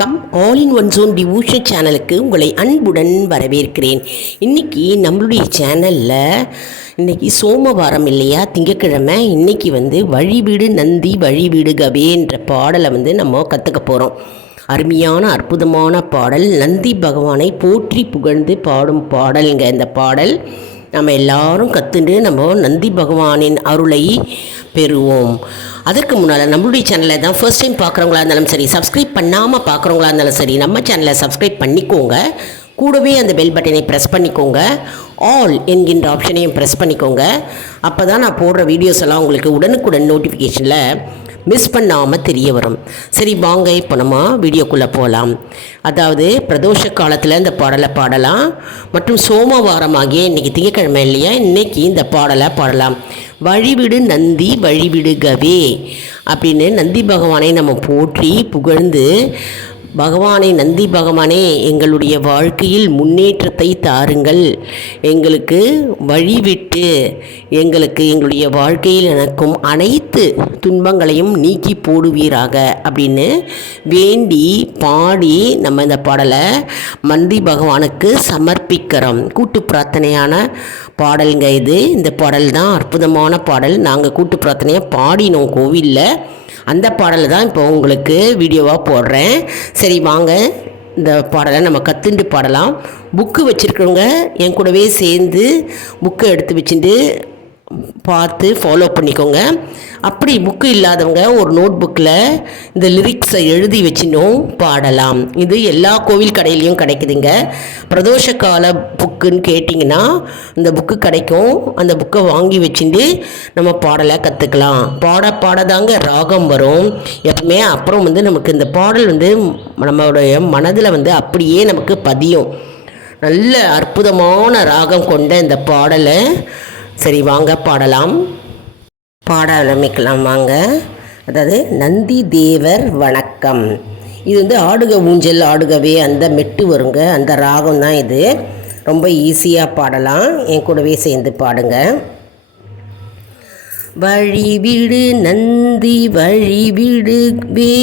வணக்கம். All in one zone devotion சேனலுக்கு உங்களை அன்புடன் வரவேற்கிறேன். இன்னைக்கு நம்மளுடைய சேனலில் இன்றைக்கி சோமவாரம் இல்லையா? திங்கக்கிழமை இன்னைக்கு வந்து வழிவீடு நந்தி வழிவீடு கவே என்ற பாடலை வந்து நம்ம கற்றுக்க போகிறோம் அருமையான அற்புதமான பாடல். நந்தி பகவானை போற்றி புகழ்ந்து பாடும் பாடலுங்க இந்த பாடல். நம்ம எல்லாரும் கற்றுண்டு நம்ம நந்தி பகவானின் அருளை பெறுவோம். அதற்கு முன்னால் நம்மளுடைய சேனலை தான் ஃபர்ஸ்ட் டைம் பார்க்குறவங்களா இருந்தாலும் சரி சப்ஸ்கிரைப் பண்ணாமல் பார்க்குறவங்களா இருந்தாலும் சரி நம்ம சேனலை சப்ஸ்கிரைப் பண்ணிக்கோங்க. கூடவே அந்த பெல் பட்டனை ப்ரெஸ் பண்ணிக்கோங்க. ஆல் என்கின்ற ஆப்ஷனையும் ப்ரெஸ் பண்ணிக்கோங்க. அப்போ தான் நான் போடுற வீடியோஸ் எல்லாம் உங்களுக்கு உடனுக்குடன் நோட்டிஃபிகேஷனில் மிஸ் பண்ணாமல் தெரிய வரும். சரி வாங்க இப்போ நம்ம வீடியோக்குள்ளே போகலாம் அதாவது பிரதோஷ காலத்தில் இந்த பாடலை பாடலாம். மற்றும் சோமவாரம் ஆகிய இன்றைக்கி திங்கக்கிழமை இல்லையா? இன்றைக்கி இந்த பாடலை பாடலாம். வழிவிடு நந்தி வழிவிடுகவே. அப்படின்னு நந்தி பகவானை நம்ம போற்றி புகழ்ந்து பகவானே நந்தி பகவானே எங்களுடைய வாழ்க்கையில் முன்னேற்றத்தை தாருங்கள். எங்களுக்கு வழிவிட்டு எங்களுக்கு எங்களுடைய வாழ்க்கையில் எனக்கும் அனைத்து துன்பங்களையும் நீக்கி போடுவீராக அப்படின்னு வேண்டி பாடி நம்ம இந்த பாடலை மந்தி பகவானுக்கு சமர்ப்பிக்கிறோம். கூட்டு பிரார்த்தனையான பாடலுங்க இது. இந்த பாடல் தான் அற்புதமான பாடல். நாங்கள் கூட்டு பிரார்த்தனையாக பாடினோம் கோவிலில். அந்த பாடலை தான் இப்போ உங்களுக்கு வீடியோவாக போடுறேன். சரி வாங்க. இந்த பாடலை நம்ம கற்றுண்டு பாடலாம். புக்கு வச்சுருக்கவங்க என் கூடவே சேர்ந்து புக்கை எடுத்து வச்சுட்டு பார்த்து ஃபாலோ பண்ணிக்கோங்க. அப்படி புக்கு இல்லாதவங்க ஒரு நோட் புக்கில் இந்த லிரிக்ஸை எழுதி வச்சினோம் பாடலாம். இது எல்லா கோவில் கடையிலையும் கிடைக்குதுங்க. பிரதோஷ கால புக்குன்னு கேட்டிங்கன்னா இந்த புக்கு கிடைக்கும். அந்த புக்கை வாங்கி வச்சுட்டு நம்ம பாடலை கற்றுக்கலாம் பாட பாடதாங்க ராகம் வரும். எப்பவுமே அப்புறம் வந்து நமக்கு இந்த பாடல் வந்து நம்மளுடைய மனதில் வந்து அப்படியே நமக்கு பதியும். நல்ல அற்புதமான ராகம் கொண்ட இந்த பாடலை சரி வாங்க பாடலாம். பாட ஆரம்பிக்கலாம் வாங்க. அதாவது நந்தி தேவர் வணக்கம். இது வந்து ஆடுக ஊஞ்சல் ஆடுகவே அந்த மெட்டு வருங்க. அந்த ராகம் தான் இது. ரொம்ப ஈஸியாக பாடலாம். என் கூடவே சேர்ந்து பாடுங்க. வழிவிடு நந்தி வழிவிடுவே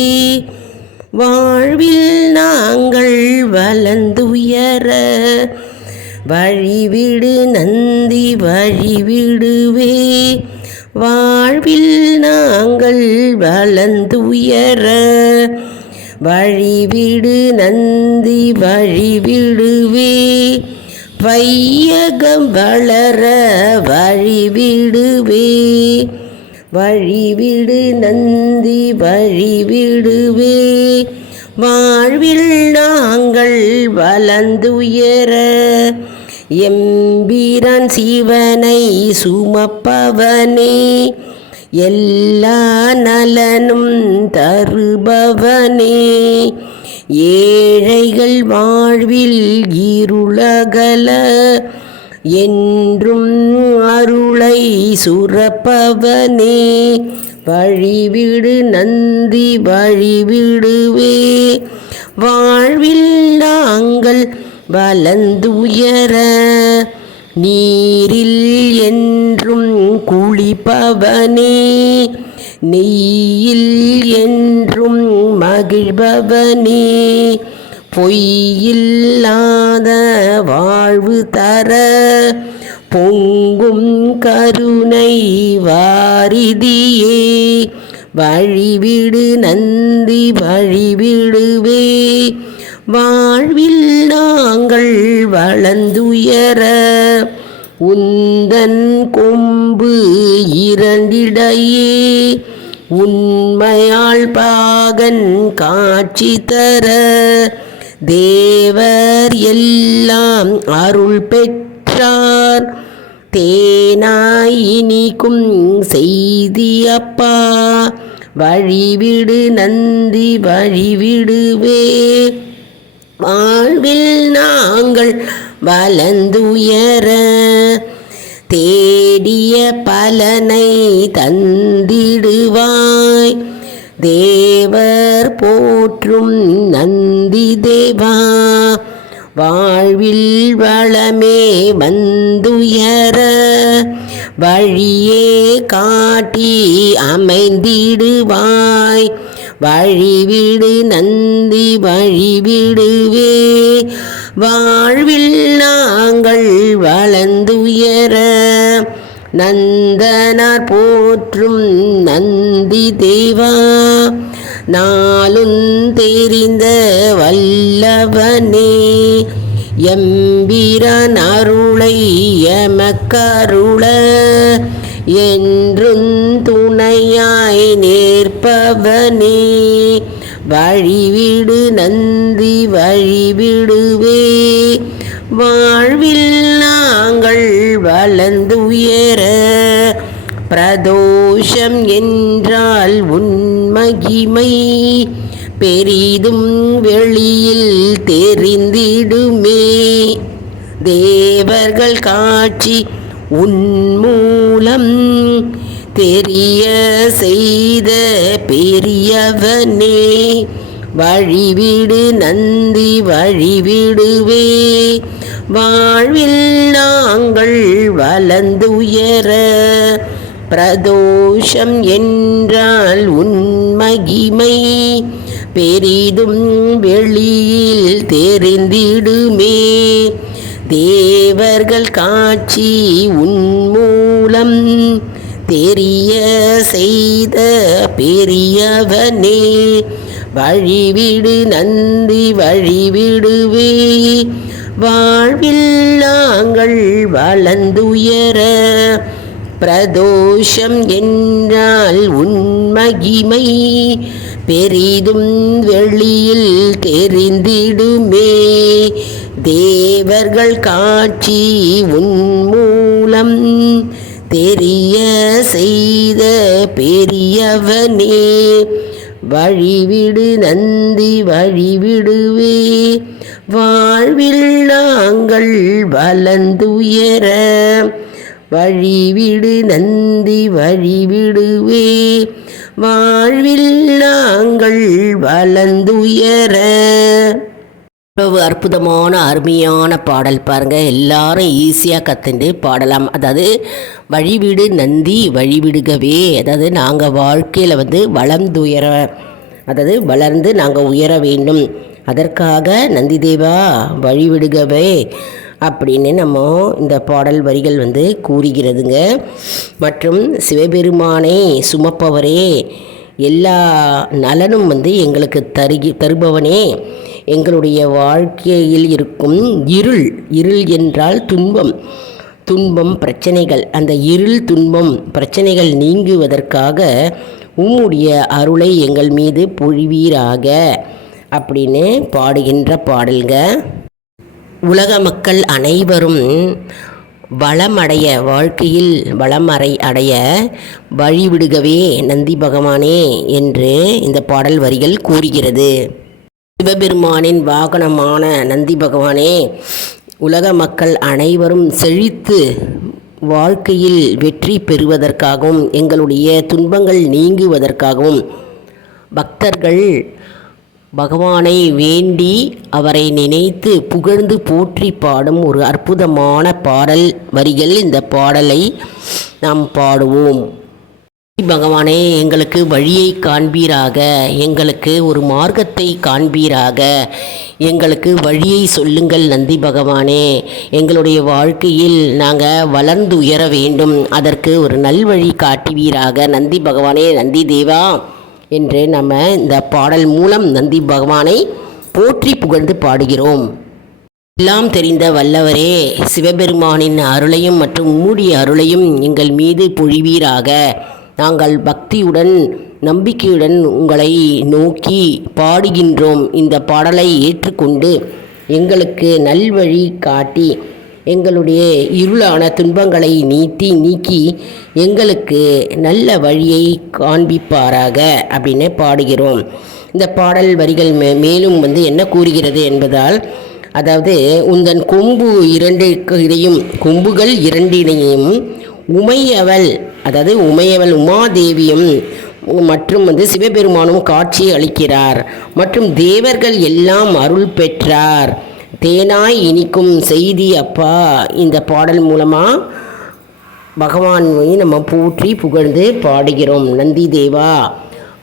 வாழ்வில் நாங்கள் வளர்ந்துயர. வழிவிடு நந்தி வழிவிடுவே. வாழ்வில் நாங்கள் வளர்ந்துயர. வழிவிடு நந்தி வழிவிடுவே. வையகம் வளர வழிவிடுவே. வழிவிடு நந்தி வழிவிடுவே. வாழ்வில் நாங்கள் வளர்ந்துயர. எம்பீரன் சிவனை சுமப்பவனே எல்லா நலனும் தருபவனே. ஏழைகள் வாழ்வில் இருளகல என்றும் அருளை சுரப்பவனே. வழிவிடு நந்தி வழிவிடுவே. வாழ்வில் நாங்கள் வளர்ந்துயர நீரில் என்றும் குளிப்பவனே. நெய்யில் என்றும் மகிழ்பவனே. பொய்யில்லாத வாழ்வு தர பொங்கும் கருணை வாரிதியே. வழிவிடு நந்தி வழிவிடுவே. வாழ்வில் நாங்கள் வளர்ந்துயர உந்தன் கொம்பு இரண்டிடையே உண்மையாள் பாகன் காட்சி தர தேவர் எல்லாம் அருள் பெற்றார். தேனாய் இனிக்கும் செய்தி அப்பா வழிவிடு நந்தி வழிவிடுவே. வாழ்வில் நாங்கள் வளர்ந்துயர தேடிய பலனை தந்திடுவாய். தேவர் போற்றும் நந்தி தேவா வாழ்வில் வளமே வந்துயர வழியே காட்டி அமைந்திடுவாய். வழிவிடு நந்தி வழிவிடுவே. வாழ்வில் நாங்கள் வளர்ந்துயர நந்தனார் போற்றும் நந்தி தேவா. நாளும் தெரிந்த வல்லவனே எம்பிரன் அருளை எமக்கருள. என்றும் துணையாய் நேர்பவனே வழிவிடு நந்தி வழிவிடுவே. வாழ்வில் நாங்கள் வளர்ந்து உயர பிரதோஷம் என்றால் உன்மகிமை பெரிதும் வெளியில் தெரிந்திடுமே. தேவர்கள் காட்சி உன் மூலம் தெரிய செய்த பெரியவனே வழிவிடு நந்தி வழிவிடுவே. வாழ்வில் நாங்கள் வளர்ந்துயர பிரதோஷம் என்றால் உன்மகிமை பெரிதும் வெளியில் தெரிந்திடுமே தேவர்கள் காட்சி உன் மூலம். தெரிய செய்த பெரியவனே வழிவிடு நந்தி வழிவிடுவே. வாழ்வில் நாங்கள் வளர்ந்துயர பிரதோஷம் என்றால் உன்மகிமை பெரிதும் வெளியில் தெரிந்திடுமே தேவர்கள் காட்சி உன் மூலம். தெரிய செய்த பெரியவனே வழிவிடு நந்தி வழிவிடுவே. வாழ்வில் நாங்கள் வளர்ந்துயர வழிவிடு நந்தி வழிவிடுவே. வாழ்வில் நாங்கள் வளர்ந்துயர. இவ்வளவு அற்புதமான அருமையான பாடல் பாருங்கள் எல்லாரும் ஈஸியாக கற்றுண்டு பாடலாம். அதாவது வழிவிடு நந்தி வழிவிடுகவே. அதாவது நாங்கள் வாழ்க்கையில் வந்து வளர்ந்துயர அதாவது வளர்ந்து நாங்கள் உயர வேண்டும். அதற்காக நந்தி தேவா வழிவிடுகவே. அப்படின்னு நம்ம இந்த பாடல் வரிகள் வந்து கூறுகிறதுங்க. மற்றும் சிவபெருமானே சுமப்பவரே எல்லா நலனும் வந்து எங்களுக்கு தருகி தருபவனே. எங்களுடைய வாழ்க்கையில் இருக்கும் இருள். இருள் என்றால் துன்பம். துன்பம் பிரச்சனைகள். அந்த இருள் துன்பம் பிரச்சனைகள் நீங்குவதற்காக உம்முடைய அருளை எங்கள் மீது பொழிவீராக அப்படின்னு பாடுகின்ற பாடல்க. உலக மக்கள் அனைவரும் வளமடைய வாழ்க்கையில் வளமறை அடைய வழிவிடுகவே நந்தி பகவானே என்று இந்த பாடல் வரிகள் கூறுகிறது. சிவபெருமானின் வாகனமான நந்தி பகவானே உலக மக்கள் அனைவரும் செழித்து வாழ்க்கையில் வெற்றி பெறுவதற்காகவும் எங்களுடைய துன்பங்கள் நீங்குவதற்காகவும் பக்தர்கள் பகவானை வேண்டி அவரை நினைத்து புகழ்ந்து போற்றி பாடும் ஒரு அற்புதமான பாடல் வரிகள். இந்த பாடலை நாம் பாடுவோம். பகவானே எங்களுக்கு வழியை காண்பீராக எங்களுக்கு ஒரு மார்க்கத்தை காண்பீராக. எங்களுக்கு வழியை சொல்லுங்கள் நந்தி பகவானே. எங்களுடைய வாழ்க்கையில் நாங்கள் வளர்ந்து உயர வேண்டும். அதற்கு ஒரு நல்வழி காட்டுவீராக. நந்தி பகவானே நந்தி தேவா என்று நம்ம இந்த பாடல் மூலம் நந்தி பகவானை போற்றி புகழ்ந்து பாடுகிறோம். எல்லாம் தெரிந்த வல்லவரே சிவபெருமானின் அருளையும் மற்றும் மூடிய அருளையும் எங்கள் மீது பொழிவீராக. நாங்கள் பக்தியுடன் நம்பிக்கையுடன் உங்களை நோக்கி பாடுகின்றோம். இந்த பாடலை ஏற்றுக்கொண்டு எங்களுக்கு நல்வழி காட்டி எங்களுடைய இருளான துன்பங்களை நீட்டி நீக்கி எங்களுக்கு நல்ல வழியை காண்பிப்பாராக அப்படின்னு பாடுகிறோம். இந்த பாடல் வரிகள் மே மேலும் வந்து என்ன கூறுகிறது என்பதால் அதாவது உந்தன் கொம்பு இரண்டு இதையும் கொம்புகள் இரண்டினையும் உமையவள் அதாவது உமையவள் உமாதேவியும் மற்றும் வந்து சிவபெருமானும் காட்சி அளிக்கிறார். மற்றும் தேவர்கள் எல்லாம் அருள் பெற்றார். தேனாய் இனிக்கும் செய்தி அப்பா. இந்த பாடல் மூலமாக பகவானை நம்ம போற்றி புகழ்ந்து பாடுகிறோம். நந்தி தேவா.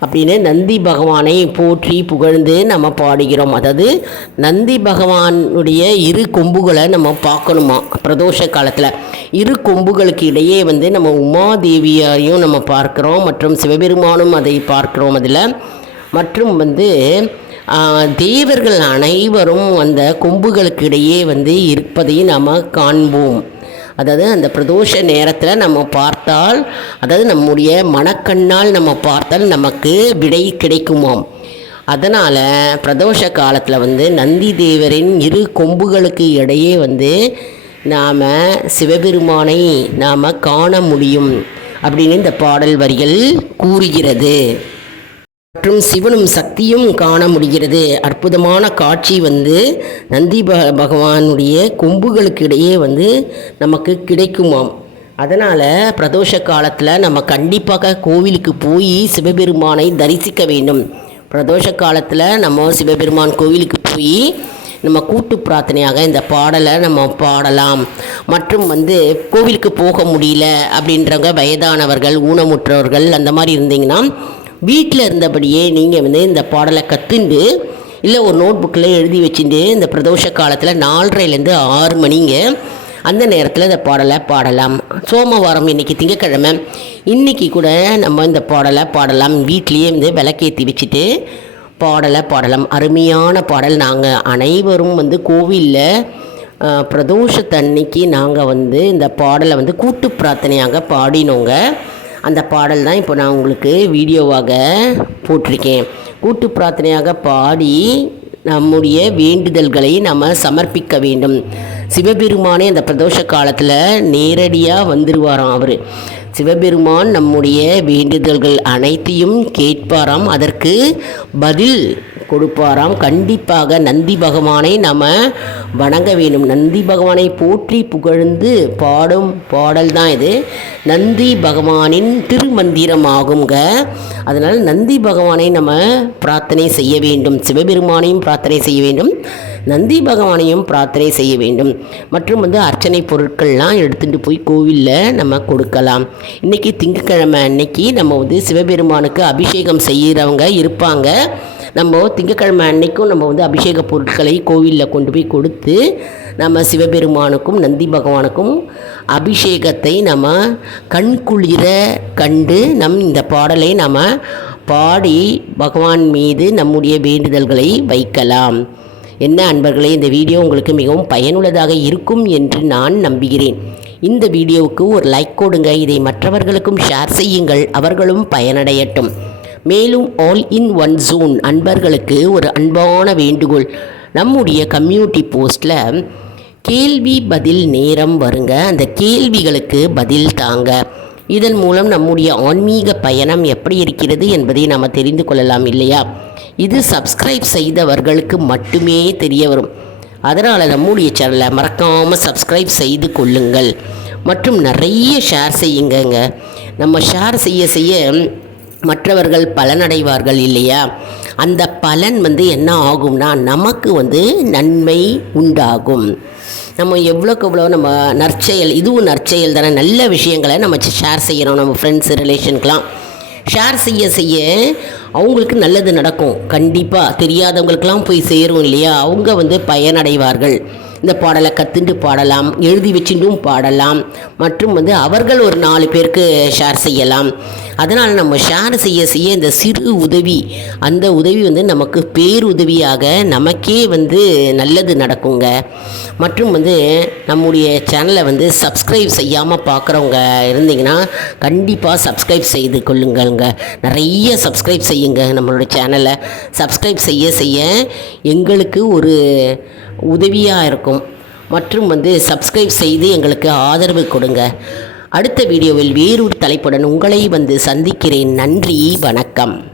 அப்படின்னு நந்தி பகவானை போற்றி புகழ்ந்து நம்ம பாடுகிறோம். அதாவது நந்தி பகவானுடைய இரு கொம்புகளை நம்ம பார்க்கணுமா? பிரதோஷ காலத்தில். இரு கொம்புகளுக்கு இடையே வந்து நம்ம உமாதேவியாரையும் நம்ம பார்க்குறோம் மற்றும் சிவபெருமானும் அதை பார்க்குறோம் அதில். மற்றும் வந்து தேவர்கள் அனைவரும் அந்த கொம்புகளுக்கு இடையே வந்து இருப்பதையும் நாம் காண்போம். அதாவது அந்த பிரதோஷ நேரத்தில் நம்ம பார்த்தால் அதாவது நம்முடைய மனக்கண்ணால் நம்ம பார்த்தால் நமக்கு விடை கிடைக்குமாம். அதனால் பிரதோஷ காலத்தில் வந்து நந்தி தேவரின் இரு கொம்புகளுக்கு இடையே வந்து நாம் சிவபெருமானை நாம் காண முடியும் அப்படின்னு இந்த பாடல் வரிகள் கூறுகிறது. மற்றும் சிவனும் சக்தியும் காண முடிகிறது. அற்புதமான காட்சி வந்து நந்தி ப பகவானுடைய கொம்புகளுக்கு இடையே வந்து நமக்கு கிடைக்குமாம். அதனால் பிரதோஷ காலத்தில் நம்ம கண்டிப்பாக கோவிலுக்கு போய் சிவபெருமானை தரிசிக்க வேண்டும். பிரதோஷ காலத்தில் நம்ம சிவபெருமான் கோவிலுக்கு போய் நம்ம கூட்டு பிரார்த்தனையாக இந்த பாடலை நம்ம பாடலாம். மற்றும் வந்து கோவிலுக்கு போக முடியல அப்படின்றவங்க வயதானவர்கள் ஊனமுற்றவர்கள் அந்த மாதிரி இருந்தீங்கன்னா வீட்டில் இருந்தபடியே நீங்கள் வந்து இந்த பாடலை கற்றுண்டு இல்லை ஒரு நோட் புக்கில் எழுதி வச்சுட்டு இந்த பிரதோஷ காலத்தில் நாலரைலேருந்து ஆறு மணிங்க அந்த நேரத்தில் இந்த பாடலை பாடலாம். சோமவாரம் இன்றைக்கி திங்கக்கிழமை. இன்றைக்கி கூட நம்ம இந்த பாடலை பாடலாம். வீட்லேயே வந்து விளக்கேற்றி வச்சுட்டு பாடலை பாடலாம். அருமையான பாடல் நாங்கள் அனைவரும் வந்து கோவிலில் பிரதோஷத்தன்னைக்கு நாங்கள் வந்து இந்த பாடலை வந்து கூட்டு பிரார்த்தனையாக பாடினோங்க. அந்த பாடல் தான் இப்போ நான் உங்களுக்கு வீடியோவாக போட்டிருக்கேன். கூட்டு பிரார்த்தனையாக பாடி நம்முடைய வேண்டுதல்களை நம்ம சமர்ப்பிக்க வேண்டும். சிவபெருமானே அந்த பிரதோஷ காலத்தில் நேரடியாக வந்துடுவாராம் அவர். சிவபெருமான் நம்முடைய வேண்டுதல்கள் அனைத்தையும் கேட்பாராம். அதற்கு பதில் கொடுப்பாராம். கண்டிப்பாக நந்தி பகவானை நம்ம வணங்க வேண்டும். நந்தி பகவானை போற்றி புகழ்ந்து பாடும் பாடல் தான் இது. நந்தி பகவானின் திருமந்திரம் ஆகுங்க அதனால் நந்தி பகவானை நம்ம பிரார்த்தனை செய்ய வேண்டும். சிவபெருமானையும் பிரார்த்தனை செய்ய வேண்டும். நந்தி பகவானையும் பிரார்த்தனை செய்ய வேண்டும். மற்றும் வந்து அர்ச்சனை பொருட்கள்லாம் எடுத்துகிட்டு போய் கோவிலில் நம்ம கொடுக்கலாம். இன்றைக்கி திங்கக்கிழமை அன்னைக்கு நம்ம வந்து சிவபெருமானுக்கு அபிஷேகம் செய்கிறவங்க இருப்பாங்க. நம்ம திங்கக்கிழமை அன்னைக்கும் நம்ம வந்து அபிஷேக பொருட்களை கோவிலில் கொண்டு போய் கொடுத்து நம்ம சிவபெருமானுக்கும் நந்தி பகவானுக்கும் அபிஷேகத்தை நம்ம கண்குளிர கண்டு நம் இந்த பாடலை நம்ம பாடி பகவான் மீது நம்முடைய வேண்டுதல்களை வைக்கலாம். என்ன அன்பர்களே இந்த வீடியோ உங்களுக்கு மிகவும் பயனுள்ளதாக இருக்கும் என்று நான் நம்புகிறேன். இந்த வீடியோவுக்கு ஒரு லைக் கொடுங்க. இதை மற்றவர்களுக்கும் ஷேர் செய்யுங்கள். அவர்களும் பயனடையட்டும். மேலும் ஆல் இன் ஒன் ஜோன். அன்பர்களுக்கு ஒரு அன்பான வேண்டுகோள். நம்முடைய கம்யூனிட்டி போஸ்ட்டில் கேள்வி பதில் நேரம் வருங்க. அந்த கேள்விகளுக்கு பதில் தாங்க. இதன் மூலம் நம்முடைய ஆன்மீக பயணம் எப்படி இருக்கிறது என்பதை நாம் தெரிந்து கொள்ளலாம் இல்லையா? இது சப்ஸ்கிரைப் செய்தவர்களுக்கு மட்டுமே தெரிய வரும். அதனால் நம்முடைய சேனலை மறக்காமல் சப்ஸ்கிரைப் செய்து கொள்ளுங்கள். மற்றும் நிறைய ஷேர் செய்யுங்கங்க. நம்ம ஷேர் செய்ய செய்ய மற்றவர்கள் பலனடைவார்கள் இல்லையா? அந்த பலன் வந்து என்ன ஆகும்னா நமக்கு வந்து நன்மை உண்டாகும். நம்ம எவ்வளோக்கு எவ்வளோ நம்ம நற்செயல் இதுவும் நற்செயல் தானே. நல்ல விஷயங்களை நம்ம ஷேர் செய்கிறோம் நம்ம ஃப்ரெண்ட்ஸ் ரிலேஷனுக்கெலாம் ஷேர் செய்ய செய்ய அவங்களுக்கு நல்லது நடக்கும். கண்டிப்பாக தெரியாதவங்களுக்கெல்லாம் போய் சேரும் இல்லையா? அவங்க வந்து பயனடைவார்கள். இந்த பாடலை கற்றுண்டு பாடலாம் எழுதி வச்சுட்டும் பாடலாம் மற்றும் வந்து அவர்கள் ஒரு நாலு பேருக்கு ஷேர் செய்யலாம். அதனால் நம்ம ஷேர் செய்ய செய்ய இந்த சிறு உதவி அந்த உதவி வந்து நமக்கு பேருதவியாக நமக்கே வந்து நல்லது நடக்குங்க. மற்றும் வந்து நம்முடைய சேனலை வந்து சப்ஸ்கிரைப் செய்யாமல் பார்க்குறவங்க இருந்தீங்கன்னா கண்டிப்பாக சப்ஸ்கிரைப் செய்து கொள்ளுங்கள்ங்க. நிறைய சப்ஸ்கிரைப் செய்யுங்க நம்மளோட சேனலை சப்ஸ்கிரைப் செய்ய செய்ய எங்களுக்கு ஒரு உதவியாக இருக்கும். மற்றும் வந்து சப்ஸ்கிரைப் செய்து எங்களுக்கு ஆதரவு கொடுங்க. அடுத்த வீடியோவில் வேறொரு தலைப்புடன் உங்களை வந்து சந்திக்கிறேன். நன்றி வணக்கம்.